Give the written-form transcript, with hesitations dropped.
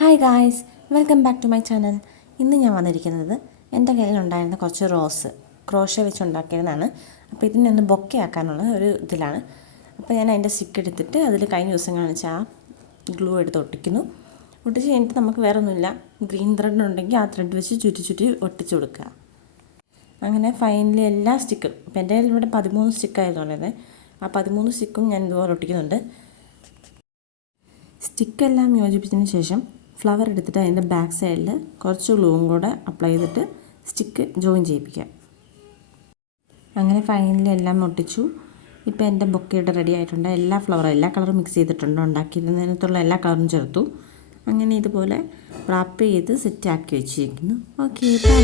Hi guys, welcome back to my channel. ഇന്ന് ഞാൻ വന്നിരിക്കുന്നത് എൻ്റെ കയ്യിലുണ്ടായിരുന്ന കുറച്ച് റോസ് ക്രോഷ്യ വെച്ച് ഉണ്ടാക്കിയതാണ്. അപ്പോൾ ഇതിനൊന്ന് ബൊക്കെ ആക്കാനുള്ള ഒരു ഇതിലാണ്. അപ്പോൾ ഞാൻ അതിൻ്റെ സ്റ്റിക്ക് എടുത്തിട്ട് അതിൽ കഴിഞ്ഞ ദിവസം കാണിച്ച ആ ഗ്ലൂ എടുത്ത് ഒട്ടിക്കുന്നു. ഒട്ടിച്ച് കഴിഞ്ഞിട്ട് നമുക്ക് വേറെ ഒന്നുമില്ല, ഗ്രീൻ ത്രെഡ് ഉണ്ടെങ്കിൽ ആ ത്രെഡ് വെച്ച് ചുറ്റി ചുറ്റി ഒട്ടിച്ച് കൊടുക്കുക. അങ്ങനെ ഫൈനലി എല്ലാ സ്റ്റിക്കും, ഇപ്പോൾ എൻ്റെ കയ്യിൽ ഇവിടെ 13 സ്റ്റിക്കായതുകൊണ്ടേ ആ 13 സ്റ്റിക്കും ഞാൻ ഇതുപോലെ ഒട്ടിക്കുന്നുണ്ട്. സ്റ്റിക്കെല്ലാം യോജിപ്പിച്ചതിന് ശേഷം ഫ്ലവർ എടുത്തിട്ട് അതിൻ്റെ ബാക്ക് സൈഡിൽ കുറച്ച് ഗ്ലൂവും കൂടെ അപ്ലൈ ചെയ്തിട്ട് സ്റ്റിക്ക് ജോയിൻ ചെയ്യിപ്പിക്കാം. അങ്ങനെ ഫൈനലി എല്ലാം ഒട്ടിച്ചു. ഇപ്പോൾ എൻ്റെ ബൊക്കയുടെ റെഡി ആയിട്ടുണ്ട്. എല്ലാ കളറും മിക്സ് ചെയ്തിട്ടുണ്ട്. ഉണ്ടാക്കിയിരുന്നതിനകത്തുള്ള എല്ലാ കളറും ചേർത്തു. അങ്ങനെ ഇതുപോലെ റാപ്പ് ചെയ്ത് സെറ്റാക്കി വെച്ചിരിക്കുന്നു. Okay, by.